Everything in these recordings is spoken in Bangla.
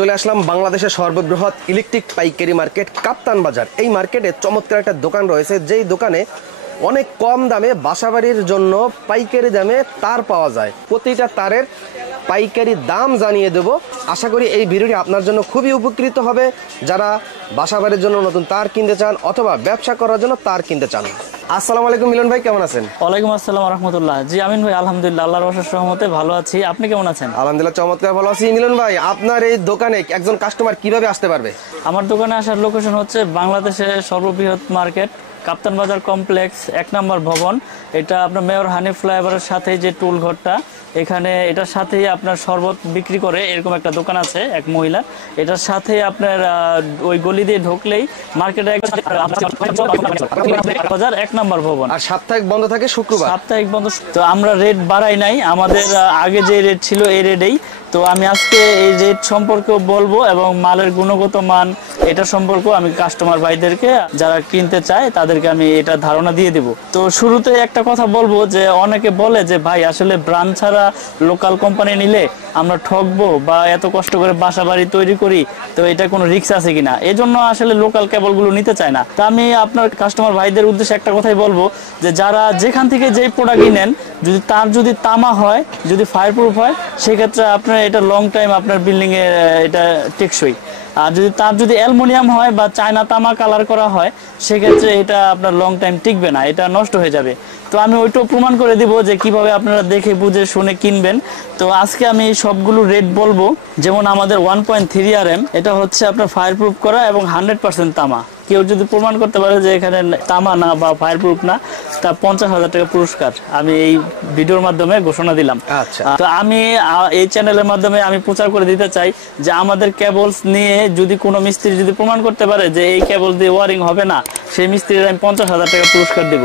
চলে আসলাম বাংলাদেশের সর্ববৃহৎ ইলেকট্রিক পাইকারি মার্কেট কাপ্তান বাজার। এই মার্কেটে চমৎকার একটা দোকান রয়েছে, যেই দোকানে অনেক কম দামে বাসাবাড়ির জন্য পাইকারি দামে তার পাওয়া যায়। প্রতিটা তারের পাইকারি দাম জানিয়ে দেব। আশা করি এই ভিডিওটি আপনার জন্য খুবই উপকৃত হবে, যারা বাসাবাড়ির জন্য নতুন তার কিনতে চান অথবা ব্যবসা করার জন্য তার কিনতে চান। আসসালামু আলাইকুম মিলন ভাই, কেমন আছেন? ওয়ালাইকুম আসসালাম রাহমাতুল্লাহ। জি আমিন ভাই, আলহামদুলিল্লাহ আল্লাহর অশেষ রহমতে ভালো আছি। আপনি কেমন আছেন? আলহামদুলিল্লাহ চমৎকার ভালো আছি। মিলন ভাই, আপনার এই দোকানে একজন কাস্টমার কিভাবে আসতে পারবে? আমার দোকানে আসার লোকেশন হচ্ছে বাংলাদেশের সর্ববৃহৎ মার্কেট কাপ্তান বাজার কমপ্লেক্স 1 নম্বর ভবন। এটা আপনার মেয়র হানিফ ফ্লাইওভারের সাথে যে টুল ঘরটা, এখানে এটার সাথেই আপনার শরবত বিক্রি করে এরকম একটা দোকান আছে এক মহিলা। এটার সাথে আপনার ওই গলি দিয়ে ঢুকলেই মার্কেটে বাজার 1 নম্বর ভবন। আর সাপ্তাহিক বন্ধ থাকে শুক্রবার। সাপ্তাহিক বন্ধ। তো আমরা রেট বাড়াই নাই, আমাদের আগে যে রেট ছিল এই রেটেই। তো আমি আজকে এই রেট সম্পর্কে বলবো এবং মালের গুণগত মান এটা সম্পর্কে আমি কাস্টমার ভাইদেরকে যারা কিনতে চায় তাদেরকে আমি এটা ধারণা দিয়ে দেব। তো শুরুতে একটা কথা বলবো যে অনেকে বলে যে ভাই আসলে ব্র্যান্ড ছাড়া লোকাল কোম্পানি নিলে আমরা ঠকবো বা এত কষ্ট করে বাসা বাড়ি তৈরি করি, তো এটা কোনো রিস্ক আছে কিনা, এই জন্য আসলে লোকাল কেবলগুলো নিতে চায় না। তা আমি আপনার কাস্টমার ভাইদের উদ্দেশ্যে একটা কথাই বলবো যে যারা যেখান থেকে যেই প্রোডাক্ট কিনেন, যদি তামা হয়, যদি ফায়ার প্রুফ হয়, সেক্ষেত্রে আপনার এটা লং টাইম আপনার বিল্ডিং এ এটা টেকসই। আর যদি অ্যালুমিনিয়াম হয় বা চায়না তামা কালার করা হয়, সেক্ষেত্রে এটা আপনার লং টাইম টিকবে না, এটা নষ্ট হয়ে যাবে। তো আমি ওইটাও প্রমাণ করে দিব যে কিভাবে আপনারা দেখে বুঝে শুনে কিনবেন। তো আজকে আমি সবগুলো রেট বলবো। যেমন আমাদের 1.3 RM, এটা হচ্ছে আপনার ফায়ার প্রুফ করা এবং 100% তামা। কেউ যদি প্রমাণ করতে পারে যে এখানে তামা না বা ফায়ার প্রুফ না, তা 50,000 টাকা পুরস্কার আমি এই ভিডিওর মাধ্যমে ঘোষণা দিলাম। আচ্ছা, তো আমি এই চ্যানেলের মাধ্যমে আমি প্রচার করে দিতে চাই যে আমাদের কেবলস নিয়ে যদি কোনো মিস্ত্রি যদি প্রমাণ করতে পারে যে এই কেবল দিয়ে ওয়ারিং হবে না, সেই মিস্ত্রির আমি 50,000 টাকা পুরস্কার দেব।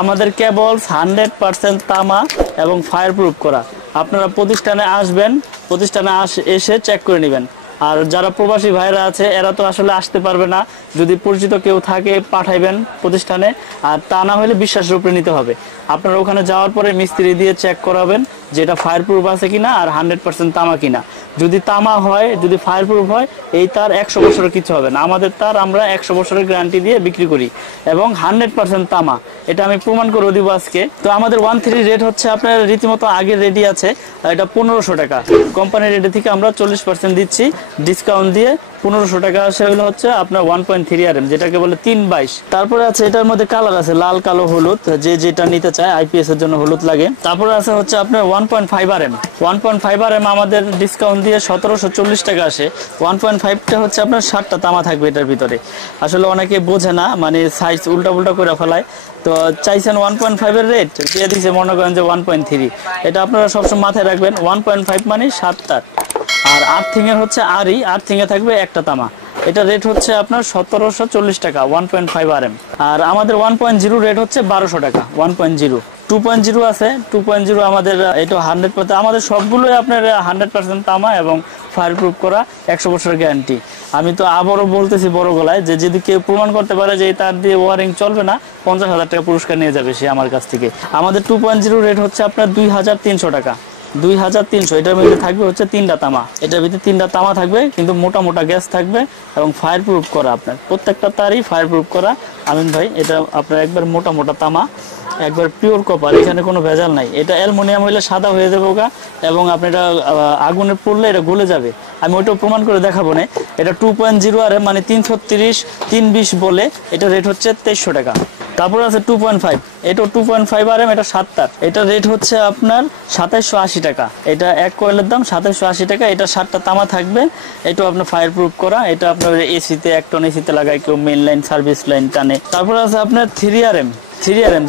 আমাদের কেবলস 100% তামা এবং ফায়ার প্রুফ করা। আপনারা প্রতিষ্ঠানে আসবেন, প্রতিষ্ঠানে এসে চেক করে নেবেন। আর যারা প্রবাসী ভাইরা আছে এরা তো আসলে আসতে পারবে না, যদি পরিচিত কেউ থাকে পাঠাইবেন প্রতিষ্ঠানে। আর তা না হলে বিশ্বাসের উপরে নিতে হবে। আপনারা ওখানে যাওয়ার পরে মিস্ত্রি দিয়ে চেক করাবেন যে এটা ফায়ার প্রুফ আছে কিনা আর 100% তামা কিনা। যদি তামা হয়, যদি ফায়ার প্রুফ হয়, এই তার 100 বছরের কিছু হবে না। আমাদের তার আমরা 100 বছরের গ্যারান্টি দিয়ে বিক্রি করি এবং 100% তামা, এটা আমি প্রমাণ করে দিব আজকে। তো আমাদের 1.3 রেট হচ্ছে আপনার রীতিমতো আগের রেডি আছে, এটা 1500 টাকা। কোম্পানির রেটে থেকে আমরা 40% দিচ্ছি ডিসকাউন্ট দিয়ে। 1500 টাকা আসে হচ্ছে আপনার 1.3 RM, যেটাকে বলে 322। তারপরে আছে এটার মধ্যে কালার আছে লাল, কালো, হলুদ, যে যেটা নিতে চায়। IPS এর জন্য হলুদ লাগে। তারপরে আছে হচ্ছে আপনার 1.5 RM। 1.5 RM আমাদের ডিসকাউন্ট দিয়ে 1740 টাকা আসে। 1.5টা হচ্ছে আপনার 60টা তামা থাকবে এটার ভিতরে। আসলে অনেকে বোঝে না, মানে সাইজ উল্টা করে ফেলায়। তো চাইছেন 1.5 এর রেট, দিয়ে দিচ্ছে মনে করেন যে 1.3। এটা আপনারা সবসময় মাথায় রাখবেন, 1.5 মানে 7 তার। আর আর্থিং এর হচ্ছে আর্থিং এ থাকবে একটা তামা। এটা রেট হচ্ছে আপনার 1740 টাকা 1.5 RM। আর আমাদের 1.0 রেট হচ্ছে 1200 টাকা 1.0। 2.0 আছে, 2.0 আমাদের এটা 100%। আমাদের সবগুলোই আপনার 100% তামা এবং ফায়ার প্রুফ করা, 100 বছরের গ্যারান্টি। আমি তো আবারও বলতেছি বড় গলায় যে যদি কেউ প্রমাণ করতে পারে যে তার দিয়ে ওয়ারিং চলবে না, 50,000 টাকা পুরস্কার নিয়ে যাবে সে আমার কাছ থেকে। আমাদের 2.0 রেট হচ্ছে আপনার 2300 টাকা 2300। এটার মধ্যে থাকবে হচ্ছে 3টা তামা। এটার ভিতরে 3টা তামা থাকবে, কিন্তু মোটা মোটা গ্যাস থাকবে এবং ফায়ার প্রুফ করা। আপনার প্রত্যেকটা তারই ফায়ার প্রুফ করা আমিন ভাই। এটা আপনার একবার মোটা মোটা তামা, একবার পিওর কপার, এখানে কোনো ভেজাল নাই। এটা অ্যালুমিনিয়াম হইলে সাদা হয়ে যাবে ওগা, এবং আপনি এটা আগুনে পড়লে এটা গলে যাবে। আমি ওইটাও প্রমাণ করে দেখাবো না। এটা 2.0 RM, মানে 330 320 বলে। এটা রেট হচ্ছে 2300 টাকা। তারপর আছে 2.5, এটাও 2.5 RM, এটা 7 তার। এটা রেট হচ্ছে আপনার 2780 টাকা। এটা এক কয়েলের দাম 2780 টাকা। এটা 7টা তামা থাকবে। এটাও আপনার ফায়ার প্রুফ করা। এটা আপনার এসিতে 1 টন এসিতে লাগায় কেউ, মেইন লাইন সার্ভিস লাইন টানে। তারপর আছে আপনার 3 RM,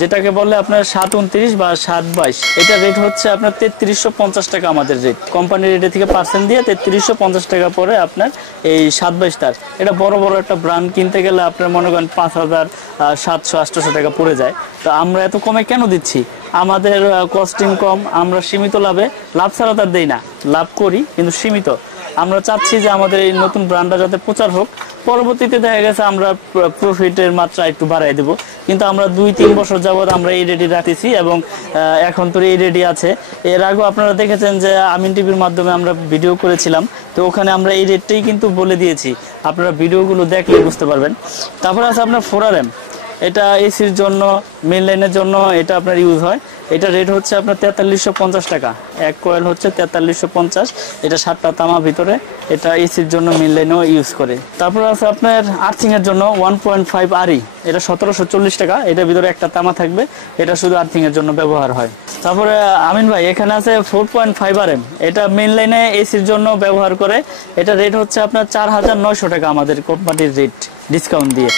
যেটাকে বলে আপনার 729 বা 722। এটা রেট হচ্ছে আপনার 3350 টাকা আমাদের রেট। কোম্পানির রেটে থেকে পার্সেন্ট দিয়ে 3350 টাকা পরে আপনার এই 722 তার। এটা বড় একটা ব্র্যান্ড কিনতে গেলে আপনার মনে করেন 5700-800 টাকা পড়ে যায়। তো আমরা এত কমে কেন দিচ্ছি? আমাদের কস্টিং কম, আমরা সীমিত লাভ ছাড়া তার দেই না, লাভ করি কিন্তু সীমিত। আমরা চাচ্ছি যে আমাদের এই নতুন ব্র্যান্ডটা যাতে প্রচার হোক, পরবর্তীতে দেখা গেছে আমরা প্রফিটের মাত্রা একটু বাড়াই দেব। কিন্তু আমরা 2-3 বছর যাবত আমরা এই রেডি রাখতেছি এবং এখন তো এই রেডি আছে। এর আগেও আপনারা দেখেছেন যে আমিন টিভির মাধ্যমে আমরা ভিডিও করেছিলাম, তো ওখানে আমরা এই রেটটাই কিন্তু বলে দিয়েছি, আপনারা ভিডিওগুলো দেখলে বুঝতে পারবেন। তারপর আছে আপনার 4RM, এটা এসির জন্য, মেন লাইনের জন্য এটা আপনার ইউজ হয়। এটা রেট হচ্ছে আপনার 4350 টাকা, এক কয়েল হচ্ছে 4350। এটা 7টা তামা ভিতরে, এটা এসির জন্য মেন লাইনেও ইউজ করে। তারপর আছে আপনার আর্থিং এর জন্য 1.5 RE, এটা 1740 টাকা। এটার ভিতরে একটা তামা থাকবে, এটা শুধু আর্থিং এর জন্য ব্যবহার হয়। তারপরে আমিন ভাই এখানে আছে 4.5 RM, এটা মেন লাইনে এসির জন্য ব্যবহার করে। এটা রেট হচ্ছে আপনার 4900 টাকা, আমাদের কোম্পানির রেট ডিসকাউন্ট দিয়ে।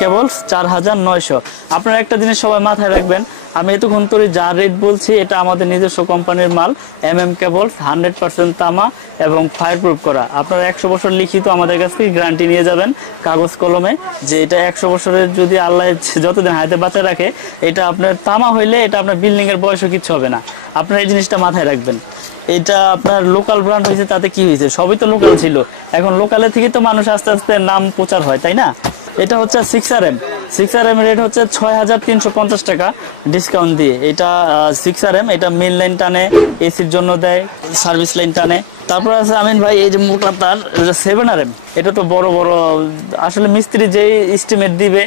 কেবলস 4900। আপনারা একটা জিনিস সবাই মাথায় রাখবেন, আমি এতক্ষণ ধরে যা রেট বলছি এটা আমাদের নিজস্ব কোম্পানির মাল। কেবলস 100% তামা এবং ফায়ারপ্রুফ করা। আপনারা 100 বছর লিখিত আমাদের কাছ থেকে গ্যারান্টি নিয়ে যাবেন কাগজ কলমে, যে এটা 100 বছরের যদি আল্লাহ যতদিন হাতে বাঁচা রাখে, এটা আপনার তামা হইলে এটা আপনার বিল্ডিং এর বয়সও কিচ্ছু হবে না। আপনারা এই জিনিসটা মাথায় রাখবেন। এটা আপনার লোকাল ব্র্যান্ড হয়েছে, তাতে কি হয়েছে, সবই তো লোকাল ছিল। এখন লোকালের থেকে তো মানুষ আস্তে আস্তে নাম প্রচার হয়, তাই না? এটা হচ্ছে 6RM রেট হচ্ছে 6350 টাকা ডিসকাউন্ট দিয়ে। এটা 6RM, এটা মেন লাইন টানে, এসির জন্য দেয়, সার্ভিস লাইন টানে। তারপর আছে আমিন ভাই এই যে মোটা তার 7RM, এটা তো বড় বড়, আসলে মিস্ত্রি যেই এস্টিমেট দিবে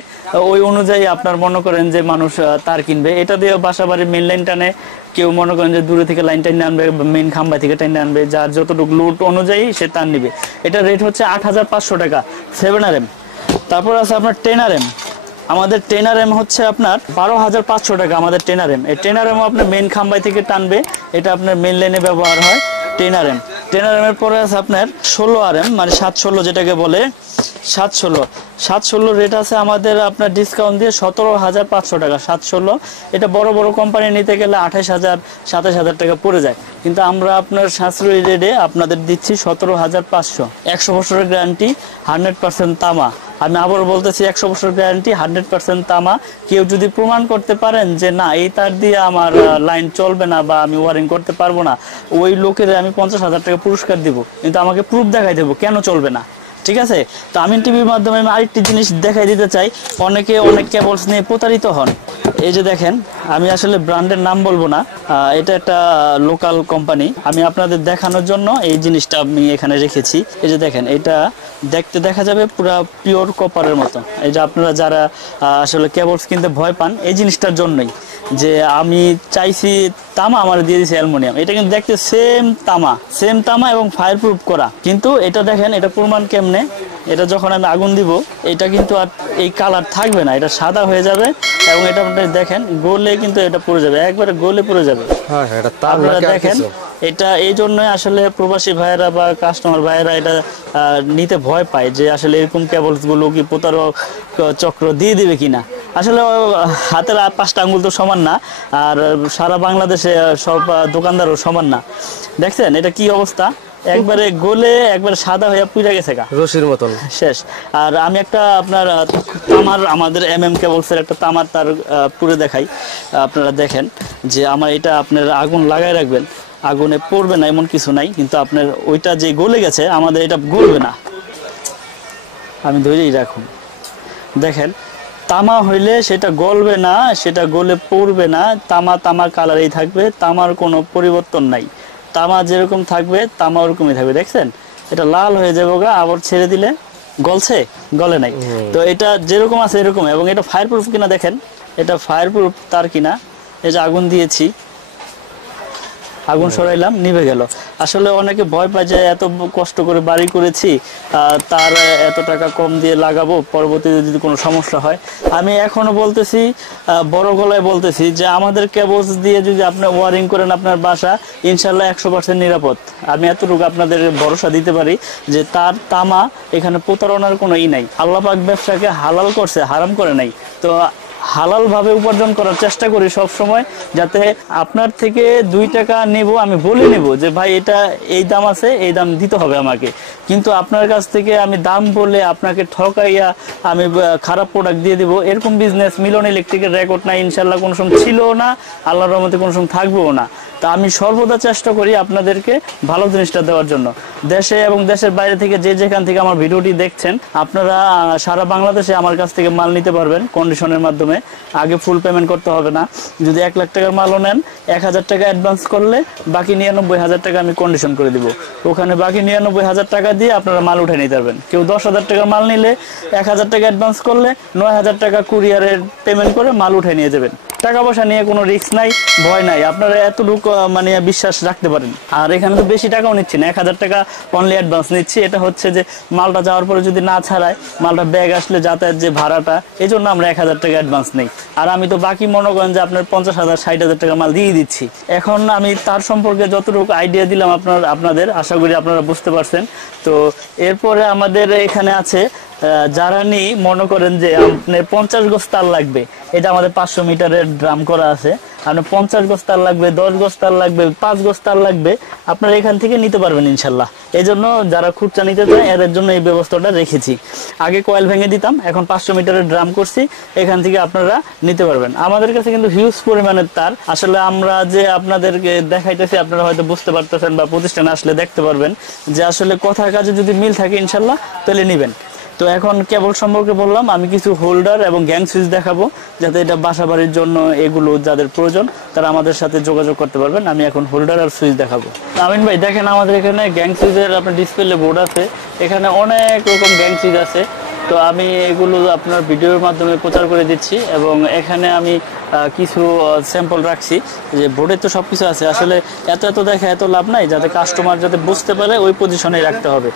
ওই অনুযায়ী আপনার মনে করেন যে মানুষ তার কিনবে। এটা দিয়ে বাসা বাড়ির মেন লাইন টানে, কেউ মনে করেন যে দূরে থেকে লাইন টাইনে আনবে, মেন খাম্বা থেকে টাইনে আনবে, যার যতটুকু লোড অনুযায়ী সে তার নিবে। এটা রেট হচ্ছে 8500 টাকা 7RM। তারপর আছে আপনার 10RM, আমাদের 10RM হচ্ছে আপনার 12500 টাকা আমাদের 10RM। এই 10RM আপনার মেন খাম্বাই থেকে টানবে, এটা আপনার মেন লাইনে ব্যবহার হয় 10RM এর পরে আছে আপনার 16RM, মানে 716 যেটাকে বলে 716 রেট আছে আমাদের আপনার ডিসকাউন্ট দিয়ে 17500 টাকা 716। এটা বড় বড় কোম্পানি নিতে গেলে 28000 27000 টাকা পড়ে যায়, কিন্তু আমরা আপনার সাশ্রয়ী রেটে আপনাদের দিচ্ছি 17500। 100 বছরের গ্যারান্টি, 100% তামা। আমি আবার বলতেছি 100 বছর গ্যারান্টি, 100% তামা। কেউ যদি প্রমাণ করতে পারেন যে না এই তার দিয়ে আমার লাইন চলবে না বা আমি ওয়ারিং করতে পারবো না, ওই লোকের আমি 50,000 টাকা পুরস্কার দিব, কিন্তু আমাকে প্রুফ দেখাই দেবো কেন চলবে না। ঠিক আছে? তো আমিন টিভির মাধ্যমে আমি আরেকটি জিনিস দেখাই দিতে চাই, অনেকে অনেক কেবলস নিয়ে প্রতারিত হন। এই যে দেখেন, আমি আসলে ব্র্যান্ডের নাম বলবো না, এটা একটা লোকাল কোম্পানি। আমি আপনাদের দেখানোর জন্য এই জিনিসটা আমি এখানে রেখেছি। এই যে দেখেন, এটা দেখতে দেখা যাবে পুরো পিওর কপারের মতো। এই যে আপনারা যারা আসলে কেবলস কিনতে ভয় পান এই জিনিসটার জন্যই, যে আমি চাইছি তামা, আমার দিয়ে দিয়েছি অ্যালুমিনিয়াম। এটা কিন্তু দেখতে সেম তামা এবং ফায়ারপ্রুফ করা, কিন্তু এটা দেখেন এটা প্রমাণ কেমনে। এটা যখন আমি আগুন দিব, এটা কিন্তু আর এই কালার থাকবে না, এটা সাদা হয়ে যাবে এবং এটা আপনারা দেখেন গলে কিন্তু এটা পড়ে যাবে, একবারে গলে পড়ে যাবে। আপনারা দেখেন, এটা এই জন্যই আসলে প্রবাসী ভাইয়েরা বা কাস্টমার ভাইয়েরা এটা নিতে ভয় পায়, যে আসলে এরকম কেবলস গুলো কি প্রতারক চক্র দিয়ে দিবে কিনা। আসলে হাতের 5টা আঙ্গুল তো সমান না, আর সারা বাংলাদেশে সব দোকানদারও সমান না। দেখছেন এটা কি অবস্থা, একবারে গলে একবারে সাদা হয়ে পুড়ে গেছে গা, রশির মতন শেষ। আর আমি একটা আপনার তামার, আমাদের কেবলসের একটা তামার তার পুড়ে দেখাই, আপনারা দেখেন যে আমার এটা আপনার আগুন লাগাই রাখবেন, আগুনে পড়বে না এমন কিছু নাই, কিন্তু আপনার ওইটা যে গলে গেছে আমাদের এটা গলবে না। আমি ধরেই রাখুন, দেখেন তামা হইলে সেটা গলবে না, সেটা গলে পড়বে না, তামা কালারেই থাকবে, তামার কোনো পরিবর্তন নাই। তামা যেরকম থাকবে তামা ওরকমই থাকবে। দেখছেন এটা লাল হয়ে যাবে গা, আবার ছেড়ে দিলে গলছে, গলে নাই। তো এটা যেরকম আছে এরকম, এবং এটা ফায়ারপ্রুফ কিনা দেখেন, এটা ফায়ারপ্রুফ তার কিনা। এই যে আগুন দিয়েছি, আগুন সরাইলাম, নিভে গেল। আসলে অনেকে ভয় পায় যে এত কষ্ট করে বাড়ি করেছি, তার এত টাকা কম দিয়ে লাগাবো, পরবর্তীতে যদি কোনো সমস্যা হয়। আমি এখনো বলতেছি, বড় গলায় বলতেছি, যে আমাদের কেবলস দিয়ে যদি আপনি ওয়ারিং করেন আপনার বাসা, ইনশাল্লাহ 100% নিরাপদ। আমি এতটুকু আপনাদের ভরসা দিতে পারি যে তার তামা এখানে প্রতারণার কোনো নাই। আল্লাহ পাক ব্যবসাকে হালাল করছে, হারাম করে নাই। তো হালাল ভাবে উপার্জন করার চেষ্টা করি সব সময়, যাতে আপনার থেকে 2 টাকা নেব, আমি বলে নেব যে ভাই এটা এই দাম আছে, এই দাম দিতে হবে আমাকে, কিন্তু আপনার কাছ থেকে আমি দাম বলে আপনাকে ঠকাইয়া আমি খারাপ প্রোডাক্ট দিয়ে দিব, এরকম বিজনেস মিলন ইলেকট্রিকের রেকর্ড নাই, ইনশাল্লাহ কোনো সময় ছিল না, আল্লাহর রহমতে কোনো সময় থাকবেও না। তা আমি সর্বদা চেষ্টা করি আপনাদেরকে ভালো জিনিসটা দেওয়ার জন্য। দেশে এবং দেশের বাইরে থেকে যে যেখান থেকে আমার ভিডিওটি দেখছেন, আপনারা সারা বাংলাদেশে আমার কাছ থেকে মাল নিতে পারবেন কন্ডিশনের মাধ্যমে। আগে ফুল পেমেন্ট করতে হবে না। যদি 1 লাখ টাকার মালও নেন, 1000 টাকা অ্যাডভান্স করলে বাকি 99,000 টাকা আমি কন্ডিশন করে দিব। ওখানে বাকি 99,000 টাকা দিয়ে আপনারা মাল উঠে নিতে পারবেন। কেউ 10,000 টাকার মাল নিলে 1000 টাকা অ্যাডভান্স করলে 9,000 টাকা কুরিয়ারের পেমেন্ট করে মাল উঠে নিয়ে যাবেন। টাকা পয়সা নিয়ে কোনো রিস্ক নাই, ভয় নাই, আপনারা এতটুকু মানে বিশ্বাস রাখতে পারেন। আর এখানে তো বেশি টাকাও নিচ্ছি না, 1000 টাকা অনলি অ্যাডভান্স নিচ্ছি। এটা হচ্ছে যে মালটা যাওয়ার পরে যদি না ছাড়ায়, মালটা ব্যাগ আসলে যাতায়াত যে ভাড়াটা, এই জন্য আমরা 1000 টাকা অ্যাডভান্স নেই। আর আমি তো বাকি মনে করেন যে আপনার 50,000 60,000 টাকা মাল দিয়ে দিচ্ছি। এখন আমি তার সম্পর্কে যতটুকু আইডিয়া দিলাম আপনাদের, আশা করি আপনারা বুঝতে পারছেন। তো এরপরে আমাদের এখানে আছে যারা নিয়ে মনে করেন যে আপনার 50 গজ তার লাগবে, এটা আমাদের 500 মিটারের ড্রাম করা আছে। আপনার 50 গজ তার লাগবে, 10 গজ তার লাগবে, 5 গজ তার লাগবে, আপনারা এখান থেকে নিতে পারবেন ইনশাল্লাহ। এই জন্য যারা খুচরা নিতে চায় এদের জন্য এই ব্যবস্থাটা রেখেছি। আগে কয়েল ভেঙে দিতাম, এখন 500 মিটারের ড্রাম করছি, এখান থেকে আপনারা নিতে পারবেন। আমাদের কাছে কিন্তু হিউজ পরিমাণের তার। আসলে আমরা যে আপনাদেরকে দেখাইতেছি, আপনারা হয়তো বুঝতে পারতেছেন বা প্রতিষ্ঠানে আসলে দেখতে পারবেন যে আসলে কথার কাজে যদি মিল থাকে ইনশাল্লাহ তাহলে নিবেন। তো এখন কেবল সম্পর্কে বললাম, আমি কিছু হোল্ডার এবং গ্যাং সুইচ দেখাবো, যাতে এটা বাসা বাড়ির জন্য এগুলো যাদের প্রয়োজন তারা আমাদের সাথে যোগাযোগ করতে পারবেন। আমি এখন হোল্ডার আর সুইচ দেখাবো। আমিন ভাই দেখেন, আমাদের এখানে গ্যাং সুইচের আপনার ডিসপ্লে বোর্ড আছে, এখানে অনেক রকম গ্যাং সুইচ আছে। তো আমি এগুলো আপনার ভিডিওর মাধ্যমে প্রচার করে দিচ্ছি এবং এখানে আমি কিছু স্যাম্পল রাখছি। যে বোর্ডে তো সব কিছু আছে, আসলে এত দেখা এত লাভ নাই, যাতে কাস্টমার যাতে বুঝতে পারে ওই পজিশনে রাখতে হবে।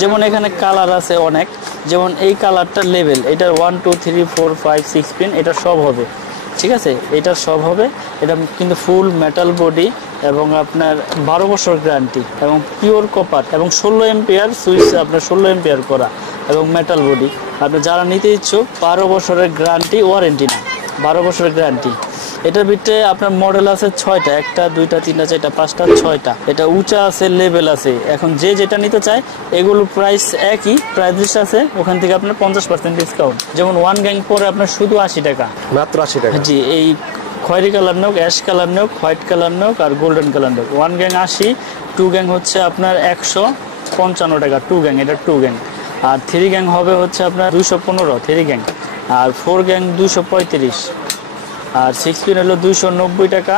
যেমন এখানে কালার আছে অনেক, যেমন এই কালারটা লেভেল, এটার 1 2 3 4 5 6 পিন, এটা সব হবে, ঠিক আছে, এটা সব হবে। এটা কিন্তু ফুল মেটাল বডি এবং আপনার 12 বছর গ্যারান্টি এবং পিওর কপার এবং 16 এম্পিয়ার সুইচ, আপনার 16 এম্পিয়ার করা এবং মেটাল বডি। আপনি যারা নিতে ইচ্ছুক 12 বছরের গ্যারান্টি, ওয়ারেন্টি না, 12 বছরের গ্যারান্টি। এটার ভিতরে আপনার মডেল আছে 6টা, 1টা 2টা 3টা 4টা 5টা 6টা। এটা উঁচা আছে, লেভেল আছে। এখন যে যেটা নিতে চায় এগুলো প্রাইস একই, প্রাইস আছে ওখান থেকে আপনার 50% ডিসকাউন্ট। যেমন 1 গ্যাং পরে আপনার শুধু 80 টাকা, মাত্র 80 টাকা। জি, এই খয়েরি কালার নোক, অ্যাশ কালার নোক, হোয়াইট কালার নোক আর গোল্ডেন কালার নোক। 1 গ্যাং 80, 2 গ্যাং হচ্ছে আপনার 155 টাকা 2 গ্যাং, এটা 2 গ্যাং। আর 3 গ্যাং হবে হচ্ছে আপনার 215 3 গ্যাং। আর 4 গ্যাং 235। আর 6 পিন হলো 290 টাকা।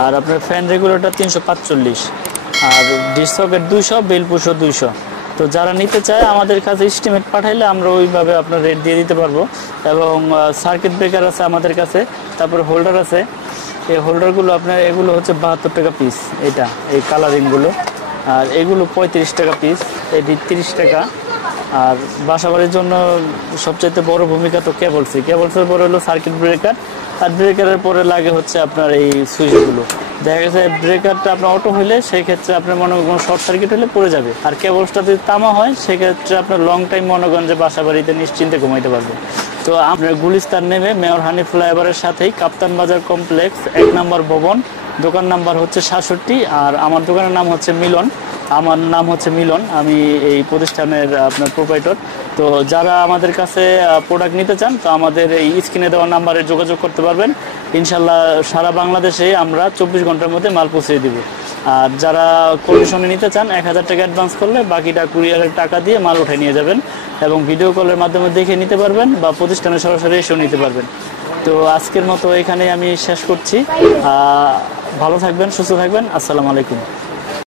আর আপনার ফ্যান রেগুলেটর 345। আর ডিশ সকেট 200, বেল পুশও 200। তো যারা নিতে চায় আমাদের কাছে এস্টিমেট পাঠাইলে আমরা ওইভাবে আপনার রেট দিয়ে দিতে পারবো। এবং সার্কিট ব্রেকার আছে আমাদের কাছে, তারপরে হোল্ডার আছে। এই হোল্ডারগুলো আপনার এগুলো হচ্ছে 72 টাকা পিস, এটা এই কালারিংগুলো। আর এগুলো 35 টাকা পিস, এটি 30 টাকা। আর বাসাবাড়ির জন্য সবচাইতে বড় ভূমিকা তো কেবলসের পরে হলো সার্কিট ব্রেকার। আর ব্রেকারের পরে লাগে হচ্ছে আপনার এই সুইচগুলো। দেখা গেছে ব্রেকারটা আপনার অটো হলে সেই ক্ষেত্রে আপনার মনে করেন শর্ট সার্কিট হলে পড়ে যাবে। আর কেবলসটা যদি তামা হয় সেক্ষেত্রে আপনার লং টাইম মনে করেন যে বাসা বাড়িতে নিশ্চিন্তে ঘুমাইতে পারবে। তো আপনার গুলিস্তান নেমে মেয়র হানি ফ্লাইওভারের সাথেই কাপ্তান বাজার কমপ্লেক্স 1 নম্বর ভবন, দোকান নাম্বার হচ্ছে 67। আর আমার দোকানের নাম হচ্ছে মিলন, আমার নাম হচ্ছে মিলন, আমি এই প্রতিষ্ঠানের আপনার প্রোপাইটর। তো যারা আমাদের কাছে প্রোডাক্ট নিতে চান তো আমাদের এই স্ক্রিনে দেওয়া নাম্বারে যোগাযোগ করতে পারবেন। ইনশাল্লাহ সারা বাংলাদেশে আমরা 24 ঘন্টার মধ্যে মাল পৌঁছে দিব। আর যারা কন্ডিশনে নিতে চান 1000 টাকা অ্যাডভান্স করলে বাকিটা কুরিয়ারের টাকা দিয়ে মাল উঠে নিয়ে যাবেন এবং ভিডিও কলের মাধ্যমে দেখে নিতে পারবেন বা প্রতিষ্ঠানে সরাসরি এসেও নিতে পারবেন। তো আজকের মতো এখানে আমি শেষ করছি। ভালো থাকবেন, সুস্থ থাকবেন। আসসালামু আলাইকুম।